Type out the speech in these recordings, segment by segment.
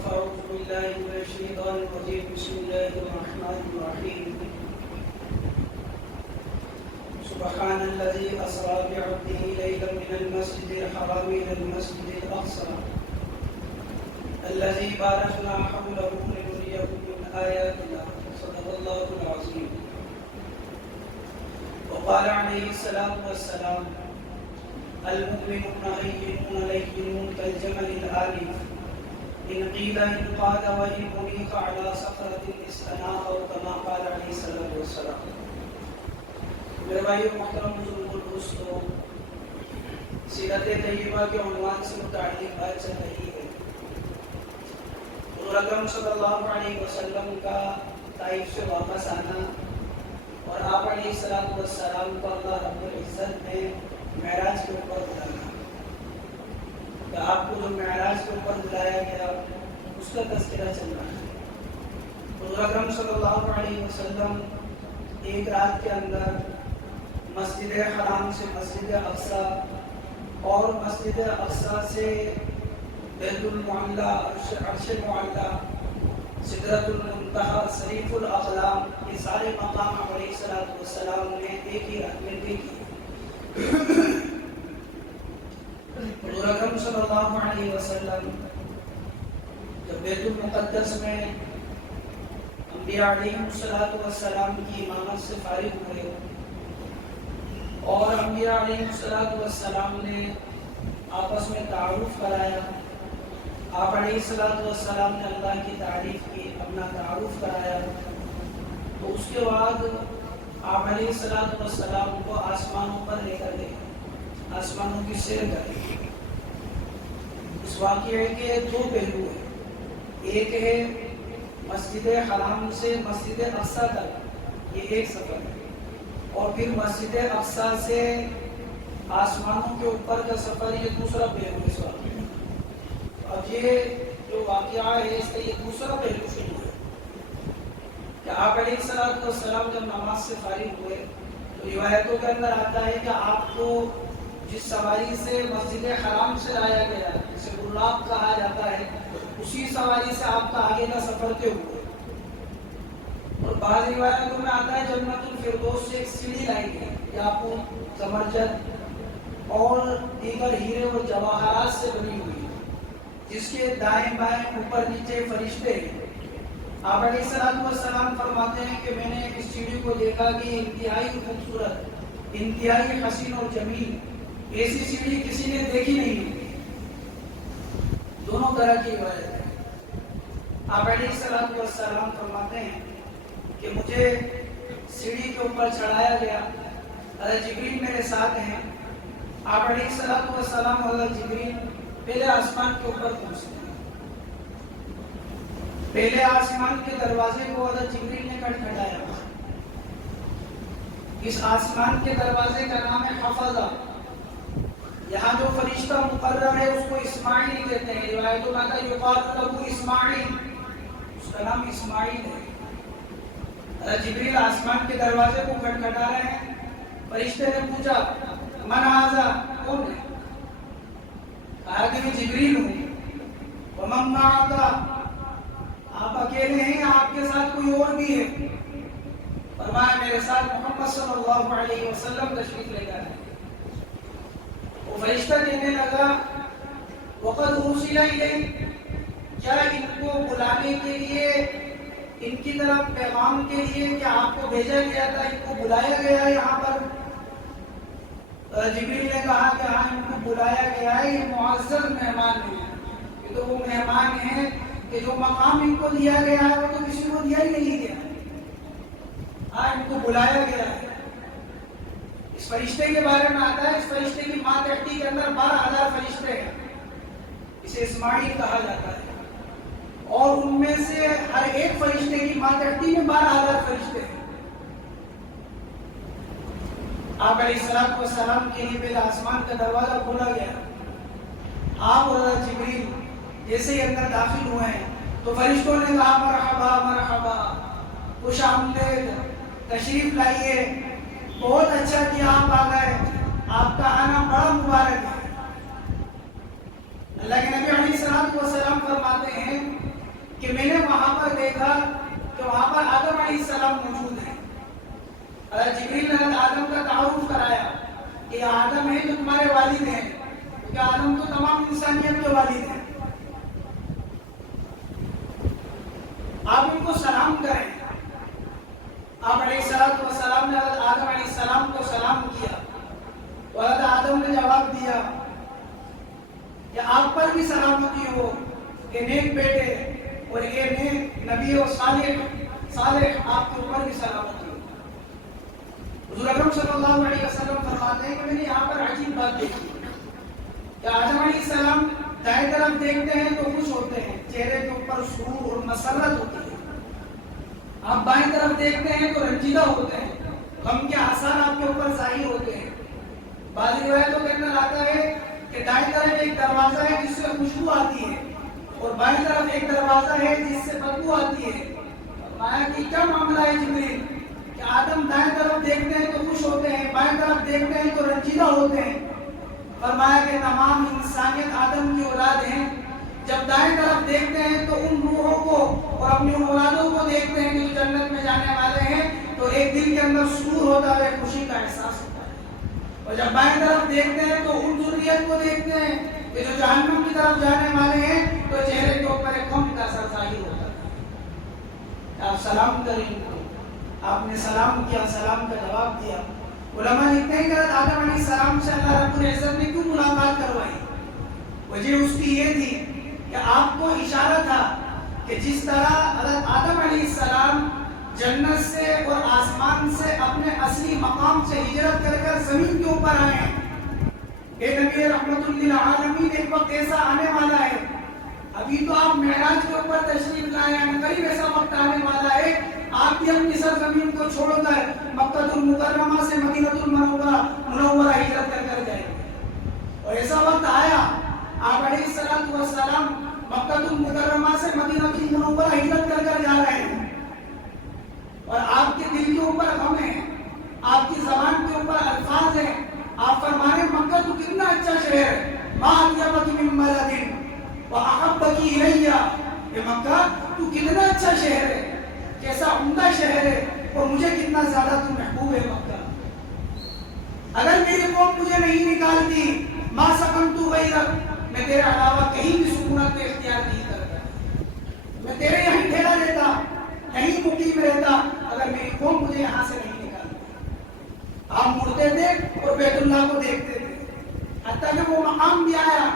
فأعوذ بالله من الشيطان الرجيم. بسم الله الرحمن الرحيم. سبحان الذي أسرى بعبده ليلا من المسجد الحرام إلى المسجد الأقصى الذي باركنا حوله لنريه من آياتنا. صدق الله العظيم. وقال عليه الصلاة والسلام: المؤمنون هينون لينون كالجمل الآلف إن قيل انقاد وإن أنيق على صخرة استناق، أو كما قال عليه الصلاة والسلام. میرے بھائیو محترم بزرگوں دوستو، سیرت طیبہ کے عنوان سے متعلق بات چل رہی ہے. حضور اکرم صلی اللہ علیہ وسلم کا طائف سے واپس آنا اور آپ علیہ السلام کو اللہ رب العزت نے معراج کے اوپر بلانا. کہ آپ کو جو معراج کے اوپر بلایا گیا اس کا تذکرہ چل رہا ہے. حضور اکرم صلی اللہ علیہ وسلم ایک رات کے اندر مسجد حرام سے مسجد اقصی اور مسجد اقصی سے بیت المعلی، عرش معلی، سدرۃ المنتہی، صریف الاقلام، یہ سارے مقام علیہ السلام نے ایک ہی رات میں دیکھی. حضور اکرم صلی اللہ علیہ وسلم جب بیت المقدس میں انبیاء علیہ السلام کی امامت سے فارغ ہوئے اور انبیاء علیہ السلام نے آپس میں تعارف کرایا، آپ علیہ السلام نے اللہ کی تعریف کی، اپنا تعارف کرایا، تو اس کے بعد آپ علیہ السلام کو آسمانوں پر لے کر گئے، آسمانوں کی سیر کریں. اس واقعے کے دو پہلو ہیں. ایک ہے مسجد حرام سے مسجد اقصی تک، یہ ایک سفر ہے، اور پھر مسجد اقصی سے آسمانوں کے اوپر کا سفر، یہ دوسرا پہلو اس واقعے. اب یہ جو واقعہ ہے اس کا یہ دوسرا پہلو شروع ہے کہ آپ علیہ السلام جب نماز سے فارغ ہوئے تو روایتوں کے اندر آتا ہے کہ آپ کو جس سواری سے مسجد حرام سے لایا گیا جسے غلاب کہا جاتا ہے، اسی سواری سے آپ کا آگے کا سفر طے ہوا. اور بعض روایتوں میں آتا ہے جنت الفردوس سے ایک سیڑھی لائی گئی، یاقوت، زبرجد اور دیگر ہیرے اور جواہرات سے بنی ہوئی، جس کے دائیں بائیں اوپر نیچے فرشتے ہیں. آپ علیہ السلام فرماتے ہیں کہ میں نے اس سیڑھی کو دیکھا کہ انتہائی خوبصورت، انتہائی حسین اور جمیل، ایسی سیڑھی کسی نے دیکھی نہیں. دونوں طرح کی روایت ہے. آپ علیہ السلام فرماتے ہیں کہ مجھے سیڑھی کے اوپر چڑھایا گیا، حضرت جبریل میرے ساتھ ہیں. آپ علیہ السلام حضرت جبریل پہلے آسمان کے اوپر پہنچتے ہیں. پہلے آسمان کے دروازے کو حضرت جبریل نے کھٹکھٹایا. اس آسمان کے دروازے کا نام ہے حفظہ. یہاں جو فرشتہ مقرر ہے اس کو اسماعیل کہتے ہیں. روایتوں میں آتا ہے یقال لہ اسماعیل، اس کا نام اسماعیل ہے. جبریل آسمان کے دروازے کو کھٹکھٹا رہے ہیں. فرشتے نے پوچھا من ھذا، کون ہے؟ کہا کہ میں جبریل ہوں. ومن معک، آپ اکیلے ہیں یا آپ کے ساتھ کوئی اور بھی ہے؟ فرمایا میرے ساتھ محمد صلی اللہ علیہ وسلم تشریف لے کر آئے. وہ فرشتہ کہنے لگا وقد ارسل الیہ، کیا ان کو بلانے کے لیے، ان کی طرف پیغام کے لیے کیا آپ کو بھیجا گیا تھا، ان کو بلایا گیا ہے یہاں پر؟ جبریل نے کہا کہ ہاں ان کو بلایا گیا ہے، یہ معزز مہمان ہیں. یہ تو وہ مہمان ہیں کہ جو مقام ان کو دیا گیا ہے وہ تو کسی کو دیا ہی نہیں گیا. ہاں ان کو بلایا گیا ہے. اس فرشتے کے بارے میں آتا ہے اس فرشتے کی ماں تحتی کے اندر 12,000 فرشتے ہیں. اسے اسماعیل کہا جاتا ہے. اور ان میں سے ہر ایک فرشتے کی ماں تحتی میں 12,000 فرشتے ہیں. آپ علیہ السلام کے لیے پہلے آسمان کا دروازہ کھولا گیا. آپ اور جبریل جیسے ہی اندر داخل ہوئے ہیں تو فرشتوں نے کہا مرحبا مرحبا، خوش آمدید، تشریف لائیے، بہت اچھا کیا آپ آ گئے، آپ کا آنا بڑا مبارک ہے. اللہ کے نبی علیہ السلام فرماتے ہیں کہ میں نے وہاں پر دیکھا کہ وہاں پر آدم علیہ السلام موجود ہیں. حضرت جبریل نے حضرت آدم کا تعارف کرایا کہ یہ آدم ہے جو تمہارے والد ہیں، کیونکہ آدم تو تمام انسانیت کے والد ہیں. آپ ان کو سلام کریں. آپ علیہ السلام نے حضرت آدم علیہ السلام کو سلام کیا. حضرت آدم نے جواب دیا کہ آپ پر بھی سلامتی ہو کہ نیک بیٹے اور یہ نیک نبی و صالح آپ کے اوپر بھی سلامتی ہو. حضور اکرم صلی اللہ علیہ وسلم فرماتے ہیں کہ میں نے یہاں پر عجیب بات دیکھی کہ آدم علیہ السلام دائیں طرف دیکھتے ہیں تو خوش ہوتے ہیں، چہرے کے اوپر سرور اور مسرت ہوتی ہے. آپ بائیں طرف دیکھتے ہیں تو رنجیدہ ہوتے ہیں، غم کے آثار آپ کے اوپر ظاہر ہوتے ہیں. بعض روایتوں کے اندر آتا ہے کہ دائیں طرف ایک دروازہ ہے جس سے خوشبو آتی ہے اور بائیں طرف ایک دروازہ ہے جس سے بدبو آتی ہے. فرمایا کہ کیا معاملہ ہے جبریل کہ آدم دائیں طرف دیکھتے ہیں تو خوش ہوتے ہیں، بائیں طرف دیکھتے ہیں تو رنجیدہ ہوتے ہیں. فرمایا کہ تمام انسانیت آدم کی اولاد ہیں. جب دائیں طرف دیکھتے ہیں تو ان روحوں کو اور اپنی ان اولادوں کو دیکھتے ہیں کہ جو جنت میں جانے والے ہیں، تو ایک دل کے اندر سرور ہوتا ہے، خوشی کا احساس ہوتا ہے. اور جب بائیں طرف دیکھتے ہیں تو ان ذریت کو دیکھتے ہیں کہ جو جہنم کی طرف جانے والے ہیں، تو چہرے کے اوپر ایک غم کا اثر ظاہر ہوتا ہے. آپ سلام کریں ان کو. آپ نے سلام کیا، سلام کا جواب دیا. علماء لکھتے ہیں کہ آدم علیہ السلام سے اللہ رب العزت نے کیوں ملاقات کروائی؟ وجہ اس کی یہ تھی کہ آپ کو اشارہ تھا کہ جس طرح حضرت آدم علیہ السلام جنت سے اور آسمان سے اپنے اصلی مقام سے ہجرت کر کر زمین کے اوپر آئے ہیں. اے نبی رحمت للعالمین، ایک وقت ایسا آنے والا ہے، ابھی تو آپ معراج کے اوپر تشریف لائے ہیں، قریب ایسا وقت آنے والا ہے آپ بھی اپنی سرزمین کو چھوڑ کر مکہ المکرمہ سے مدینہ المنورہ ہجرت کر کر جائیں گے. اور ایسا وقت آیا آپ علیہ السلام مکہ المکرمہ سے مدینہ المنورہ ہجرت کر کر جا رہے ہیں، اور آپ کے دل کے اوپر غم ہے، آپ کی زبان کے اوپر الفاظ ہیں. آپ فرمانے مکہ تو کتنا اچھا شہر ہے، ما اطیبک من بلد واحبک الی. یہ مکہ تو کتنا اچھا شہر ہے، کیسا عمدہ شہر ہے، اور مجھے کتنا زیادہ تو محبوب ہے مکہ. اگر میری قوم مجھے نہیں نکالتی، ما سکنت غیرک، میں تیرے علاوہ کہیں بھی سکونت کو اختیار نہیں کرتا، میں تیرے یہیں ٹھہرا رہتا، یہیں مقیم رہتا اگر میری قوم مجھے یہاں سے نہیں نکالتی. آپ مڑتے تھے اور بیت اللہ کو دیکھتے تھے، حتیٰ کہ وہ مقام بھی آیا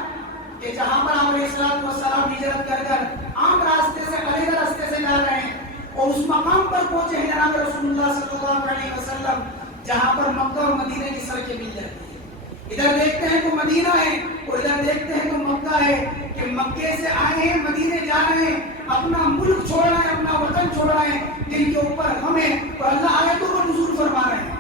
کہ جہاں پر آپ علیہ السلام ہجرت کر کر عام راستے سے علیحدہ راستے سے جا رہے ہیں، اور اس مقام پر پہنچے ہیں جناب رسول اللہ صلی اللہ علیہ وسلم جہاں پر مکہ اور مدینہ کی سڑکیں مل جاتی ہیں. ادھر دیکھتے ہیں تو مدینہ ہے اور ادھر دیکھتے ہیں تو مکہ ہے، کہ مکے سے آئے ہیں مدینے جا رہے ہیں، اپنا ملک چھوڑ رہے ہیں، اپنا وطن چھوڑ رہے ہیں، دل کے اوپر غم ہے. اور اللہ آیتوں کو نزول فرما رہے ہیں،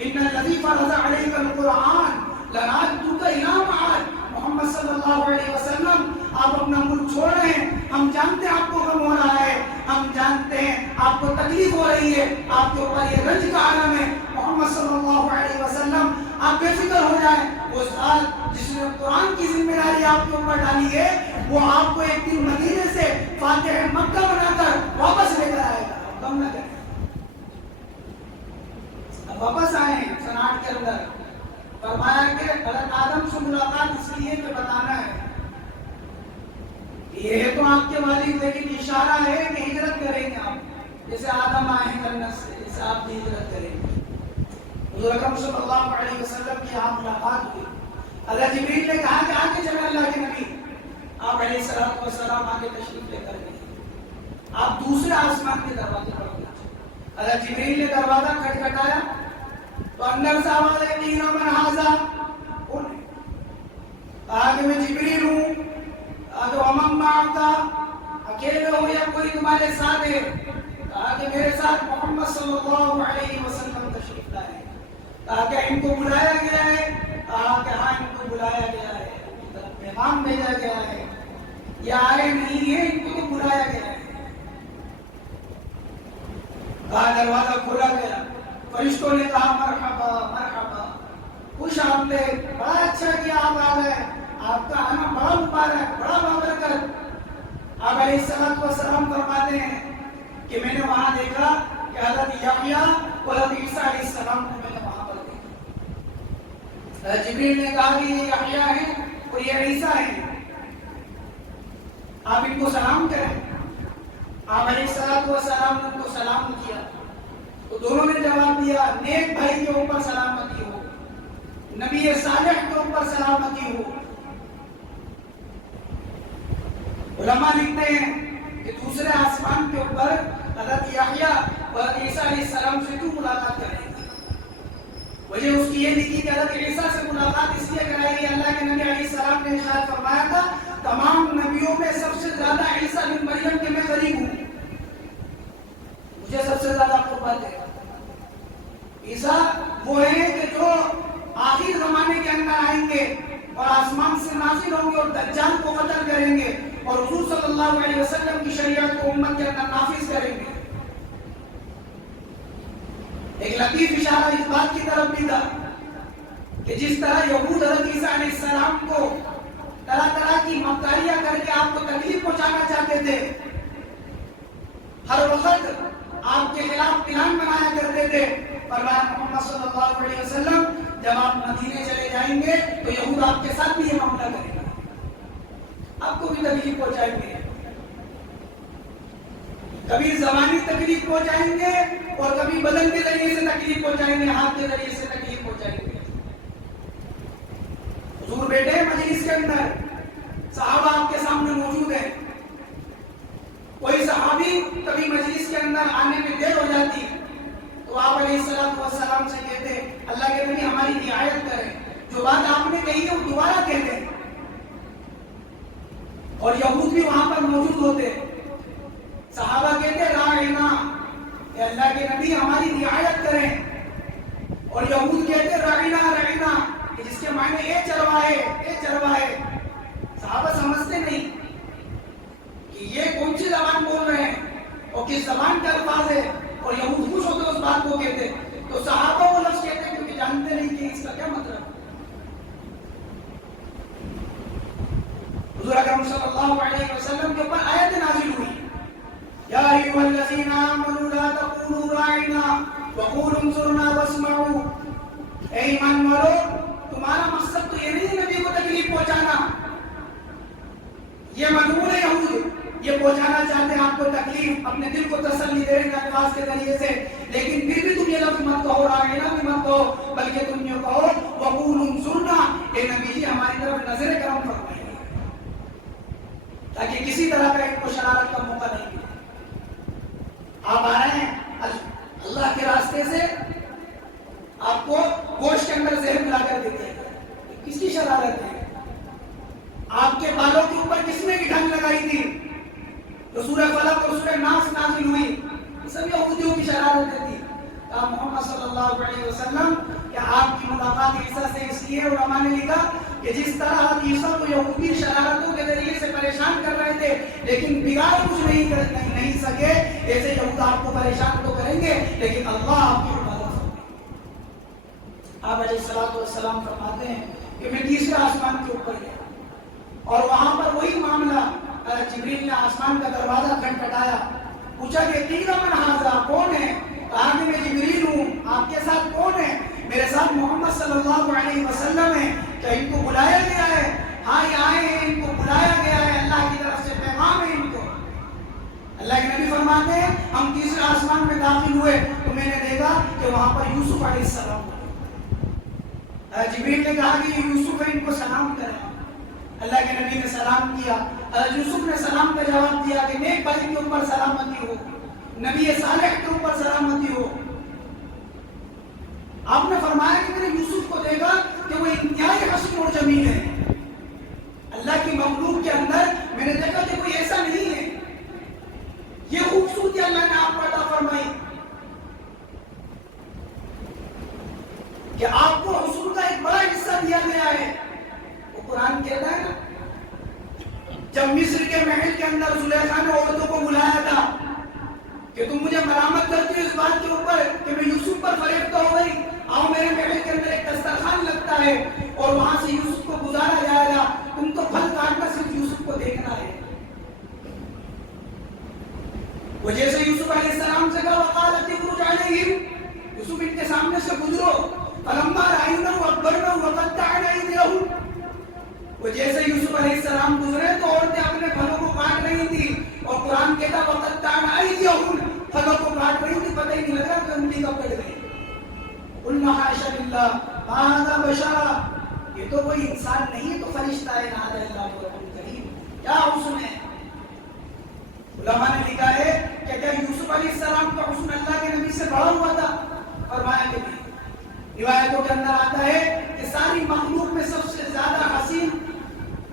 ان الذی فرض علیک القرآن لرادک الی معاد. محمد صلی اللہ علیہ وسلم آپ اپنا ملک چھوڑ رہے ہیں، ہم جانتے ہیں آپ کو غم ہو رہا ہے، ہم جانتے ہیں آپ کو تکلیف ہو رہی ہے، آپ کے اوپر یہ رنج کا عالم ہے. محمد صلی اللہ علیہ وسلم آپ بے فکر ہو جائیں. وہ ذات جس نے قرآن کی ذمہ داری آپ کے اوپر ڈالی ہے، وہ آپ کو ایک دن مدینے سے فاتح مکہ بنا کر واپس لے کر آئے گا. غم نہ کریں. اب واپس آئے ہیں سناٹ کے اندر. فرمایا کہ حضرت آدم سے ملاقات اس لیے کہ بتانا ہے یہ تو آپ کے والد، لیکن اشارہ ہے کہ ہجرت کریں گے آپ، جیسے آدم آئے ہیں جنت سے، جیسے آپ بھی ہجرت کریں گے. حضور اکرم صلی اللہ علیہ وسلم کی یہاں ملاقات ہوئی. حضرت جبریل نے کہا کہ آگے چلے اللہ کے نبی. آپ علیہ السلام آگے تشریف لے کر گئے. آپ دوسرے آسمان کے دروازے پر پہنچے. حضرت جبریل نے دروازہ کھٹکھٹایا تو اندر سے آواز ہے کہ من ھذا، کہا کہ میں جبریل ہوں. کہا کہ ومن معک، اکیلے ہو یا کوئی تمہارے ساتھ ہے؟ کہا کہ میرے ساتھ محمد صلی اللہ علیہ وسلم تشریف لائے. کہا کہ ان کو بلایا گیا ہے؟ کہا کہ ہاں ان کو بلایا گیا ہے، پیغام بھیجا گیا ہے، یہ آئے نہیں ہے، ان کو تو بلایا گیا ہے. کہا دروازہ کھولا گیا. فرشتوں نے کہا مرحبا مرحبا، خوش آمدید، بڑا اچھا کیا آپ آ گئے، آپ کا آنا بڑا مبارک، بڑا بابرکت. آپ علیہ السلام فرماتے ہیں کہ میں نے وہاں دیکھا کہ حضرت یحییٰ اور حضرت عیسیٰ علیہ السلام کو میں نے وہاں پر دیکھا. جبریل نے کہا کہ یہ یحییٰ ہیں اور یہ عیسیٰ ہیں، آپ ان کو سلام کریں. آپ علیہ السلام نے ان کو سلام کیا تو دونوں نے جواب دیا نیک بھائی کے اوپر سلامتی ہو، نبی صالح کے اوپر سلامتی ہو. علماء لکھتے ہیں کہ دوسرے آسمان کے اوپر حضرت یحییٰ اور حضرت عیسیٰ علیہ السلام سے کیوں ملاقات کریں گے؟ وجہ اس کی یہ لکھی کہ حضرت عیسیٰ سے ملاقات اس لیے کرائے گی، اللہ کے نبی علیہ السلام نے ارشاد فرمایا تھا تمام نبیوں میں سب سے زیادہ عیسیٰ بن مریم کے میں قریب ہوں، مجھے سب سے زیادہ قربت ہے. عیسیٰ وہ ہیں کہ جو آخر زمانے کے اندر آئیں گے اور آسمان سے نازل ہوں گے اور دجال کو قتل کریں گے اور حضور صلی اللہ علیہ وسلم کی شریعت کو امت کے اندر نافذ کریں گے. ایک لطیف اشارہ اس بات کی طرف بھی تھا کہ جس طرح یہود حضرت عیسیٰ علیہ السلام کو طرح طرح کی مکاریاں کر کے آپ کو تکلیف پہنچانا چاہتے تھے، ہر وقت آپ کے خلاف پلان بنایا کرتے تھے، فرمایا محمد صلی اللہ علیہ وسلم جب آپ مدینے چلے جائیں گے تو یہود آپ کے ساتھ بھی یہ معاملہ کریں گے، آپ کو بھی تکلیف پہنچائیں گے، کبھی زبانی تکلیف پہنچائیں گے اور کبھی بدن کے ذریعے سے تکلیف پہنچائیں گے، ہاتھ کے ذریعے سے تکلیف پہنچائیں گے. حضور بیٹھے مجلس کے اندر، صحابہ آپ کے سامنے موجود ہیں، کوئی صحابی کبھی مجلس کے اندر آنے میں دیر ہو جاتی تو آپ علیہ السلام سے کہتے اللہ کے نبی ہماری رعایت کریں، جو بات آپ نے کہی ہے وہ دوبارہ کہہ دیں. اور یہود بھی وہاں پر موجود ہوتے، صحابہ کہتے راعنا، کہ اللہ کے نبی ہماری رعایت کریں، اور یہود کہتے راعنا راعنا، کہ جس کے معنی اے چروائے اے چروائے. صحابہ سمجھتے نہیں کہ یہ کون سی زبان بول رہے ہیں اور کس زبان کے الفاظ ہے، اور یہود خوش ہوتے اس بات کو کہتے، تو صحابہ وہ لفظ کہتے ہیں کیونکہ جانتے نہیں کہ اس کا کیا مطلب. حضور اکرم صلی اللہ علیہ وسلم کے اوپر آیت نازل ہوئی یا ایھا الذین آمنوا لا تقولوا راعنا وقولوا انظرنا واسمعوا. اے ایمان والو تمہارا مقصد تو یہ نہیں نبی کو تکلیف پہنچانا، یہ مضمون ہے یہود، یہ پہنچانا چاہتے ہیں آپ کو تکلیف، اپنے دل کو تسلی دے رہے ہیں الفاظ کے ذریعے سے، لیکن پھر بھی تم یہ لفظ مت کہو راعنا بھی مت کہو، بلکہ تم یہ کہو وقولوا انظرنا، اے نبی جی ہماری طرف نظر کرم فرمائیے، تاکہ کسی طرح کا ان کو شرارت کا موقع نہیں ملے. آپ آ رہے ہیں اللہ کے راستے سے، آپ کو گوشت کے اندر زہر ملا کر دیتے ہیں، کس کی شرارت ہے؟ آپ کے بالوں کے اوپر کس نے ڈھنگ لگائی تھی؟ تو سورہ فلق اور سورہ ناس نازل ہوئی، یہ سب یہودیوں کی شرارت تھی. کہا محمد صلی اللہ علیہ وسلم کہ آپ کی ملاقات عیسیٰ سے اس لیے علماء نے لکھا کہ جس طرح آپ عیسیٰ کو یہودی شرارتوں کے ذریعے سے پریشان کر رہے تھے لیکن بگاڑ کچھ نہیں سکے، ایسے یہود آپ کو پریشان تو کریں گے لیکن اللہ آپ کی حفاظت کرے. آپ علیہ السلام فرماتے ہیں کہ میں تیسرے آسمان کے اوپر گیا اور وہاں پر وہی معاملہ، جبریل نے آسمان کا دروازہ کھٹکھٹایا، پوچھا کہ قیل من ھذا، کون ہے؟ کہا کہ میں جبریل ہوں. آپ کے ساتھ کون ہے؟ میرے ساتھ محمد صلی اللہ علیہ وسلم ہے. کیا ان کو بلایا گیا ہے؟ ہاں یہ آئے ہیں، ان کو بلایا گیا ہے، اللہ کی طرف سے پیغام ہے ان کو. اللہ کے نبی فرماتے ہیں ہم تیسرے آسمان میں داخل ہوئے تو میں نے دیکھا کہ وہاں پر یوسف علیہ السلام. جبریل نے کہا کہ یوسف ہے، ان کو سلام کریں. اللہ کے نبی نے سلام کیا، یوسف نے سلام کا جواب دیا کہ نیک بھائی کے اوپر سلامتی ہو، نبی صالح کے اوپر سلامتی ہو. آپ نے فرمایا کہ میں نے یوسف کو دیکھا کہ وہ انتہائی حسین اور جمیل ہے. اللہ کی مخلوق کے اندر میں نے دیکھا کہ کوئی ایسا نہیں ہے، یہ خوبصورتی اللہ نے آپ کو عطا فرمائی کہ آپ کو حصول کا ایک بڑا حصہ دیا گیا ہے. وہ قرآن کہتا ہے نا جب مصر کے محل کے اندر زلیخا نے عورتوں کو بلایا تھا کہ تم مجھے ملامت کرتی ہو اس بات کے اوپر کہ میں یوسف پر فریفتہ ہو گئی، آؤ میرے محل کے اندر ایک دسترخوان لگتا ہے اور وہاں سے یوسف کو گزارا جائے گا، تم تو پھل کاٹنا صرف یوسف کو دیکھنا ہے. وہ جیسے یوسف علیہ السلام سے کہا وقالت اخرج علیہم، یوسف ان کے سامنے سے گزرو، فلما رأینہ اکبرنہ وقطعن ایدیہم، وہ جیسے یوسف علیہ السلام گزرے تو عورتیں اپنے پھلوں کو کاٹ رہی تھی، اور قرآن کہتا وقطعن ایدیہم، پھلوں کو کاٹ رہی تھی، پتہ ہی نہیں لگا کہ انگلی کب کٹ گئی۔ قلنا حاشا للہ ما ھذا بشرا، یہ تو کوئی انسان نہیں ہے، تو فرشتہ ہے، نہ اللہ رب کریم، کیا حسن ہے۔ علماء نے لکھا ہے کہ کیا یوسف علیہ السلام کا حسن اللہ کے نبی سے بڑا ہوا تھا؟ فرمایا کہ نہیں۔ روایتوں کے اندر آتا ہے کہ ساری مخلوق میں سب سے زیادہ حسین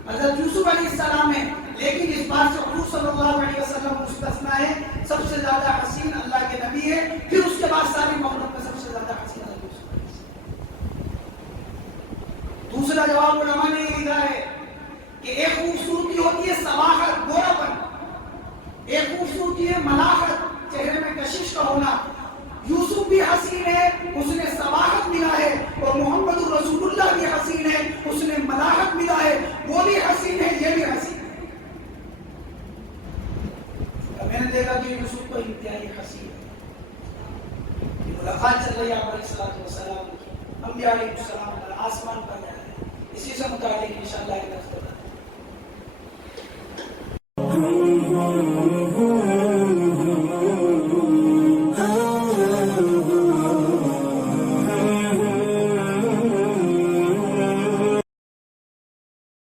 حضرت یوسف علیہ السلام ہے، لیکن اس بات سے حضور صلی اللہ علیہ وسلم مستثنا ہے، سب سے زیادہ حسین اللہ کے نبی ہے، پھر اس کے بعد ساری مخلوق میں سب سے زیادہ حسین حضرت یوسف علیہ السلام۔ دوسرا جواب علماء نے یہ لکھا ہے کہ ایک خوبصورتی ہوتی ہے صباحت، گورا، ایک خوبصورتی ہے ملاحت، چہرے میں کشش کا ہونا۔ یوسف بھی حسین ہے، اس نے صباحت ملا ہے، اور محمد رسول اللہ بھی حسین ہے، اس نے ملاحت ملا ہے، وہ بھی حسین ہے، یہ بھی حسین ہے۔ میں نے دیکھا کہ یوسف تو انتہائی حسین ہے، ملاقات چل رہی ہے آپ علیہ السلام کی، انبیاء علیہ السلام آسمان پر جا رہے ہیں، اسی سے متعلق انشاءاللہ ایک دفتر